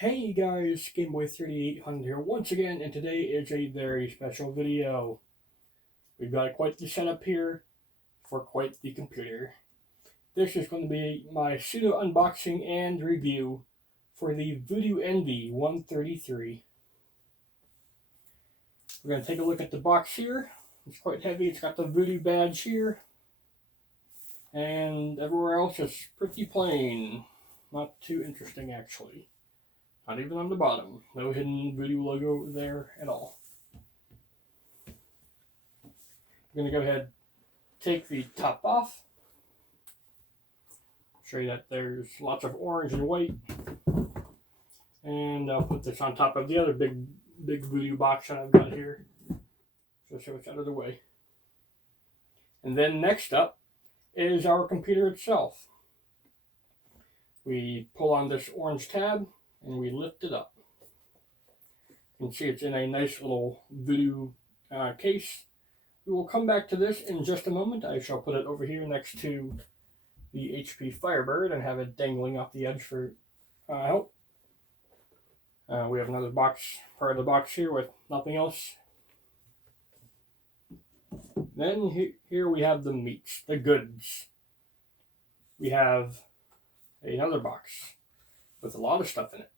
Hey guys, GameBoy3800 here once again, and today is a very special video. We've got quite the setup here for quite the computer. This is going to be my pseudo unboxing and review for the Voodoo Envy 133. We're going to take a look at the box here. It's quite heavy. It's got the Voodoo badge here. And everywhere else is pretty plain. Not too interesting actually. Not even on the bottom. No hidden Voodoo logo there at all. I'm going to go ahead and take the top off. Show you that there's lots of orange and white. And I'll put this on top of the other big Voodoo box that I've got here. So it's out of the way. And then next up is our computer itself. We pull on this orange tab and we lift it up. You can see it's in a nice little Voodoo case. We will come back to this in just a moment. I shall put it over here next to the HP Firebird and have it dangling off the edge for help. We have another part of the box here with nothing else. Then here we have the meats, the goods. We have another box with a lot of stuff in it.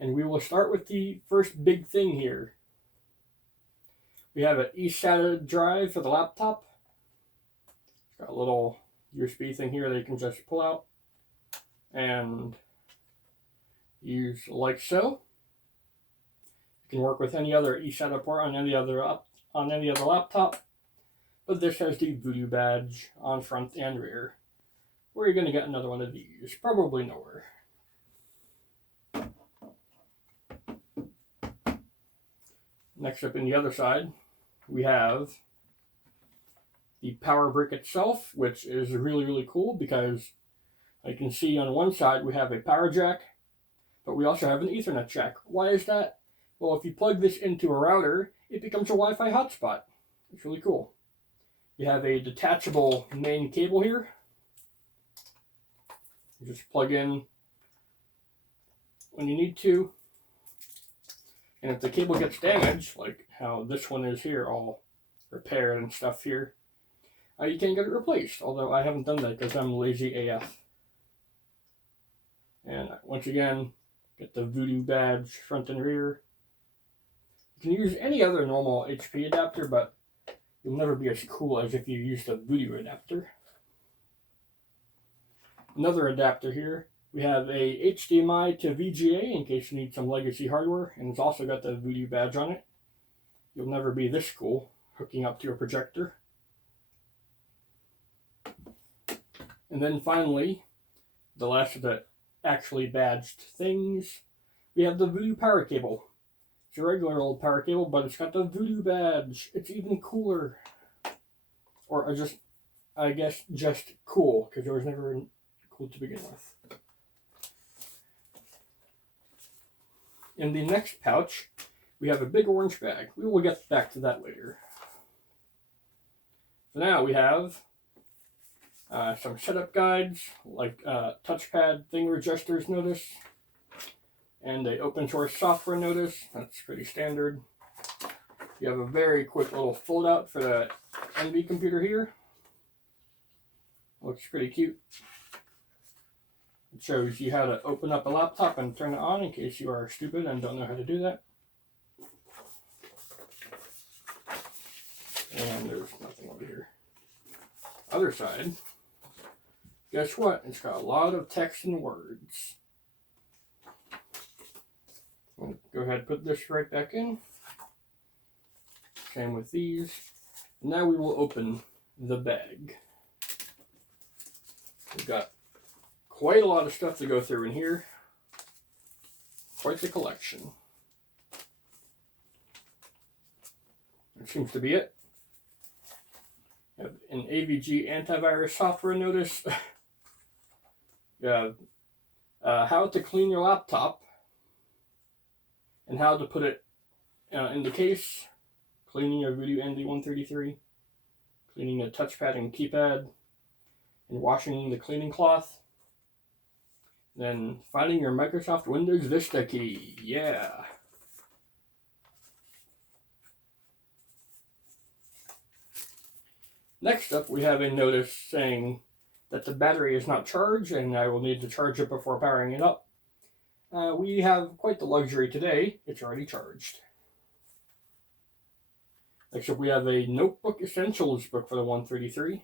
And we will start with the first big thing here. We have an eSATA drive for the laptop. It's got a little USB thing here that you can just pull out and use like so. You can work with any other eSATA port on any other laptop, but this has the Voodoo badge on front and rear. Where are you going to get another one of these? Probably nowhere. Next up in the other side, we have the power brick itself, which is really cool because you can see on one side we have a power jack, but we also have an Ethernet jack. Why is that? Well, if you plug this into a router, it becomes a Wi-Fi hotspot. It's really cool. You have a detachable main cable here. You just plug in when you need to. And if the cable gets damaged, like how this one is here, all repaired and stuff here, you can get it replaced. Although I haven't done that because I'm lazy AF. And once again, get the Voodoo badge front and rear. You can use any other normal HP adapter, but you'll never be as cool as if you use the Voodoo adapter. Another adapter here. We have a HDMI to VGA in case you need some legacy hardware, and it's also got the Voodoo badge on it. You'll never be this cool hooking up to your projector. And then finally, the last of the actually badged things, we have the Voodoo power cable. It's a regular old power cable, but it's got the Voodoo badge. It's even cooler. Or just, I guess, just cool, because it was never cool to begin with. In the next pouch, we have a big orange bag. We will get back to that later. For now, we have some setup guides, like touchpad finger gestures notice, and a open source software notice. That's pretty standard. You have a very quick little fold out for the Envy computer here. Looks pretty cute. It shows you how to open up a laptop and turn it on in case you are stupid and don't know how to do that. And there's nothing over here. Other side. Guess what? It's got a lot of text and words. I'll go ahead and put this right back in. Same with these. Now we will open the bag. We've got quite a lot of stuff to go through in here. Quite the collection. That seems to be it. You have an AVG antivirus software notice. You have how to clean your laptop and how to put it in the case. Cleaning your Voodoo Envy 133. Cleaning the touchpad and keypad. And washing the cleaning cloth. Then finding your Microsoft Windows Vista key. Yeah. Next up, we have a notice saying that the battery is not charged and I will need to charge it before powering it up. We have quite the luxury today. It's already charged. Next up, we have a Notebook Essentials book for the 133.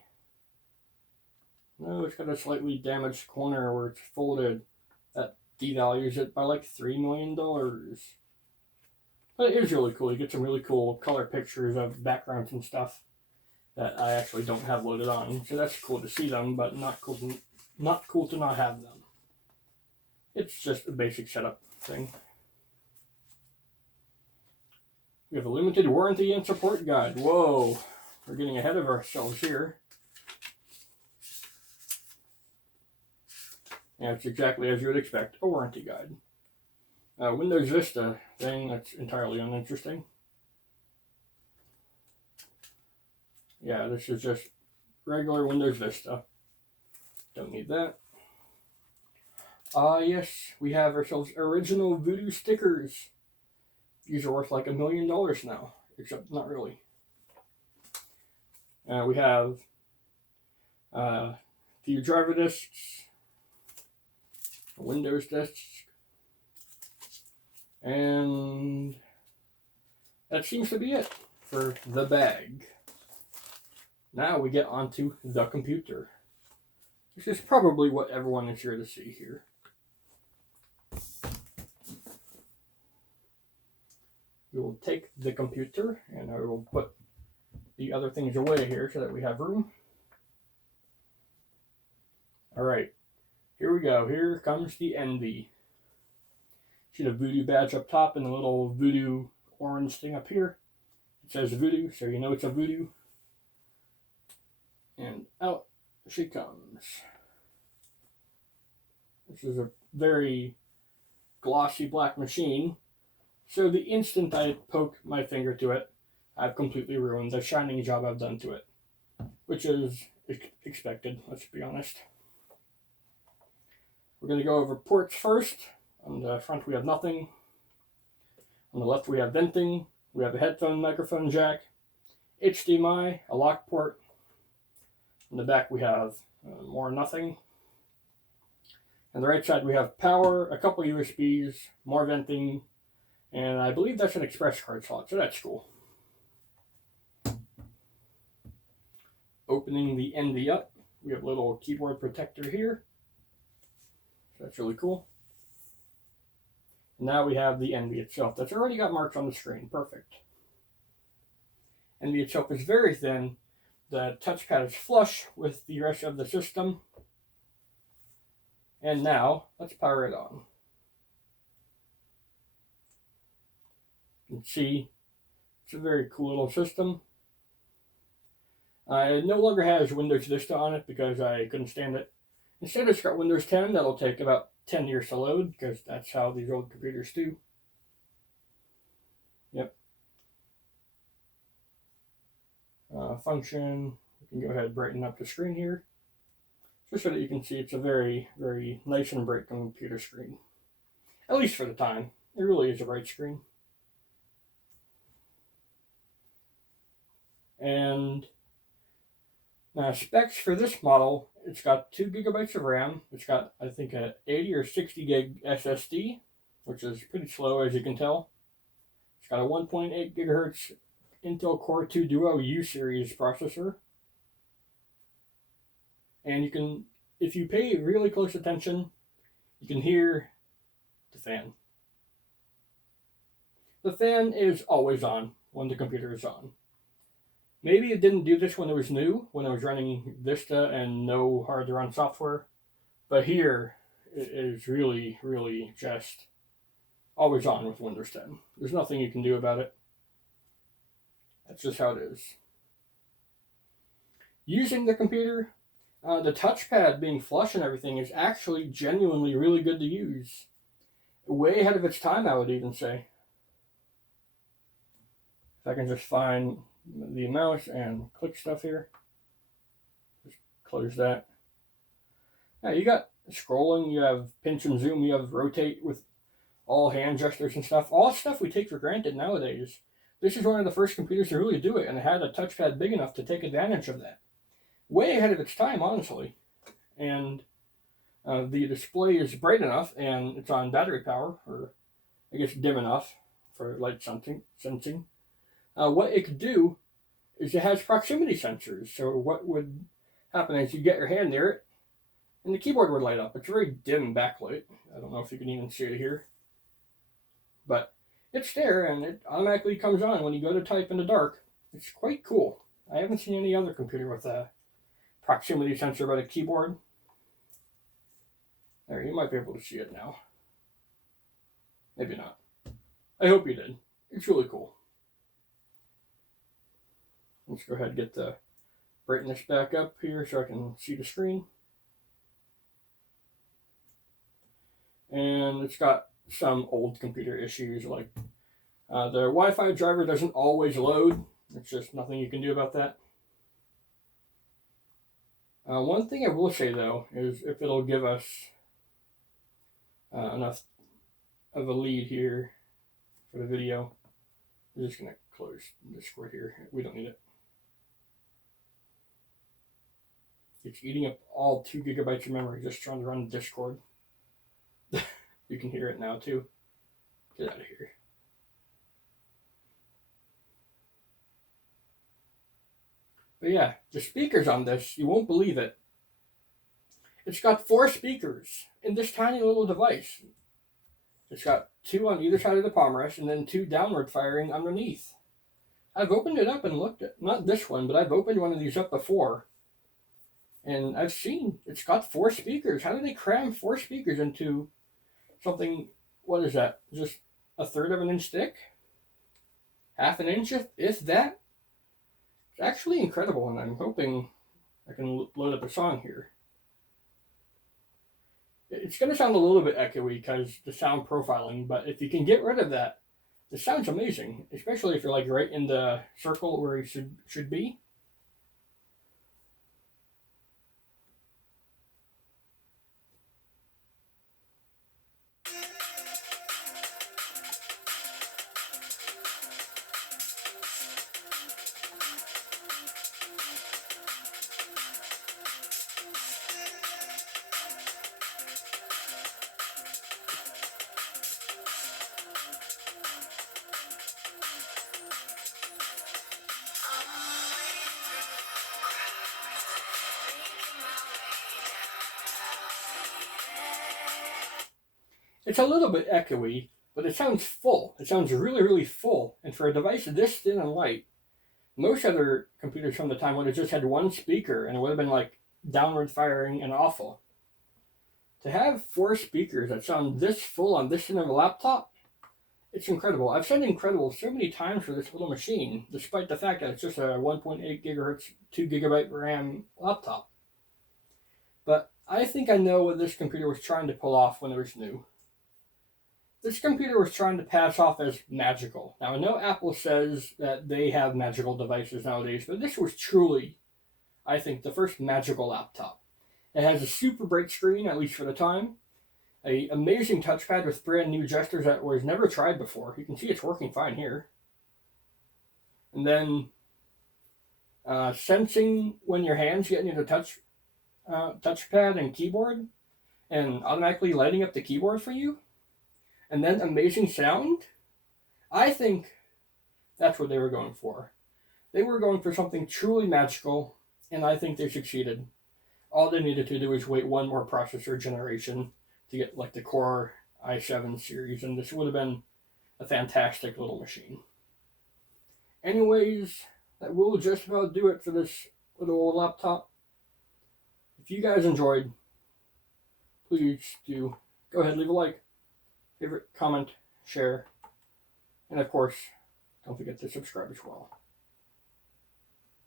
No, it's got a slightly damaged corner where it's folded. That devalues it by like $3 million. But it is really cool. You get some really cool color pictures of backgrounds and stuff that I actually don't have loaded on. So that's cool to see them, but not cool to not have them. It's just a basic setup thing. We have a limited warranty and support guide. Whoa, we're getting ahead of ourselves here. And it's exactly as you would expect, a warranty guide. Windows Vista thing, that's entirely uninteresting. Yeah, this is just regular Windows Vista. Don't need that. Yes, we have ourselves original Voodoo stickers. These are worth like $1 million now, except not really. We have a few driver discs, a Windows disc, and that seems to be it for the bag. Now we get onto the computer. This is probably what everyone is here to see here. We will take the computer and I will put the other things away here so that we have room. Alright, here we go. Here comes the Envy. See the Voodoo badge up top and the little Voodoo orange thing up here? It says Voodoo, so you know it's a Voodoo. And out she comes. This is a very glossy black machine. So the instant I poke my finger to it, I've completely ruined the shining job I've done to it. Which is expected, let's be honest. We're going to go over ports first. On the front we have nothing. On the left we have venting. We have a headphone microphone jack. HDMI, a lock port. On the back we have more nothing. On the right side we have power, a couple USBs, more venting, and I believe that's an express card slot, so that's cool. Opening the Envy up, we have a little keyboard protector here. So that's really cool. And now we have the Envy itself. That's already got marks on the screen. Perfect. Envy itself is very thin. The touchpad is flush with the rest of the system. And now, let's power it on. You can see it's a very cool little system. It no longer has Windows Vista on it because I couldn't stand it. Instead, it's got Windows 10. That'll take about 10 years to load because that's how these old computers do. Yep. Function. We can go ahead and brighten up the screen here. Just so that you can see it's a very, very nice and bright computer screen. At least for the time. It really is a bright screen. And specs for this model, it's got 2 gigabytes of RAM. It's got, I think, a 80 or 60 gig SSD, which is pretty slow as you can tell. It's got a 1.8 gigahertz Intel Core 2 Duo U-Series processor. And you can, if you pay really close attention, you can hear the fan. The fan is always on when the computer is on. Maybe it didn't do this when it was new, when it was running Vista and no hard-to-run software. But here, it is really, really just always on with Windows 10. There's nothing you can do about it. That's just how it is. Using the computer, the touchpad being flush and everything is actually genuinely really good to use. Way ahead of its time, I would even say. If I can just find the mouse and click stuff here. Just close that. Now you got scrolling, you have pinch and zoom, you have rotate with all hand gestures and stuff. All stuff we take for granted nowadays. This is one of the first computers to really do it, and it had a touchpad big enough to take advantage of that. Way ahead of its time, honestly. And the display is bright enough, and it's on battery power, or I guess dim enough for light sensing. What it could do is it has proximity sensors. So what would happen is you get your hand near it, and the keyboard would light up. It's a very dim backlight. I don't know if you can even see it here. But it's there, and it automatically comes on when you go to type in the dark. It's quite cool. I haven't seen any other computer with a proximity sensor by the keyboard. There, you might be able to see it now. Maybe not. I hope you did. It's really cool. Let's go ahead and get the brightness back up here so I can see the screen. And it's got some old computer issues, like the Wi-Fi driver doesn't always load. It's just nothing you can do about that. One thing I will say, though, is if it'll give us enough of a lead here for the video, I'm just going to close Discord here. We don't need it. It's eating up all 2 gigabytes of memory just trying to run Discord. You can hear it now, too. Get out of here. But yeah, the speakers on this, you won't believe it. It's got 4 speakers in this tiny little device. It's got 2 on either side of the palm rest and then 2 downward firing underneath. I've opened it up and looked at, not this one, but I've opened one of these up before. And I've seen it's got 4 speakers. How do they cram 4 speakers into something? What is that? Just a third of an inch thick? Half an inch, if that? It's actually incredible, and I'm hoping I can load up a song here. It's going to sound a little bit echoey because the sound profiling, but if you can get rid of that, it sounds amazing, especially if you're like right in the circle where you should be. It's a little bit echoey, but it sounds full. It sounds really, really full. And for a device this thin and light, most other computers from the time would have just had 1 speaker, and it would have been like downward firing and awful. To have 4 speakers that sound this full on this thin of a laptop, it's incredible. I've said incredible so many times for this little machine, despite the fact that it's just a 1.8 gigahertz, 2 gigabyte RAM laptop. But I think I know what this computer was trying to pull off when it was new. This computer was trying to pass off as magical. Now, I know Apple says that they have magical devices nowadays, but this was truly, I think, the first magical laptop. It has a super bright screen, at least for the time. An amazing touchpad with brand new gestures that was never tried before. You can see it's working fine here. And then sensing when your hands get near the touchpad and keyboard, and automatically lighting up the keyboard for you. And then amazing sound. I think that's what they were going for. They were going for something truly magical, and I think they succeeded. All they needed to do was wait 1 more processor generation to get like the Core i7 series, and this would have been a fantastic little machine. Anyways, that will just about do it for this little old laptop. If you guys enjoyed, please do go ahead and leave a like, favorite, comment, share, and of course, don't forget to subscribe as well.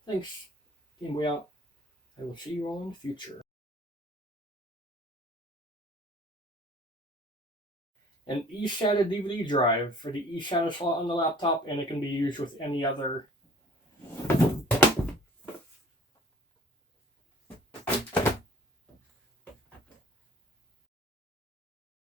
Thanks. Game Way out. I will see you all in the future. An eSATA DVD drive for the eSATA slot on the laptop, and it can be used with any other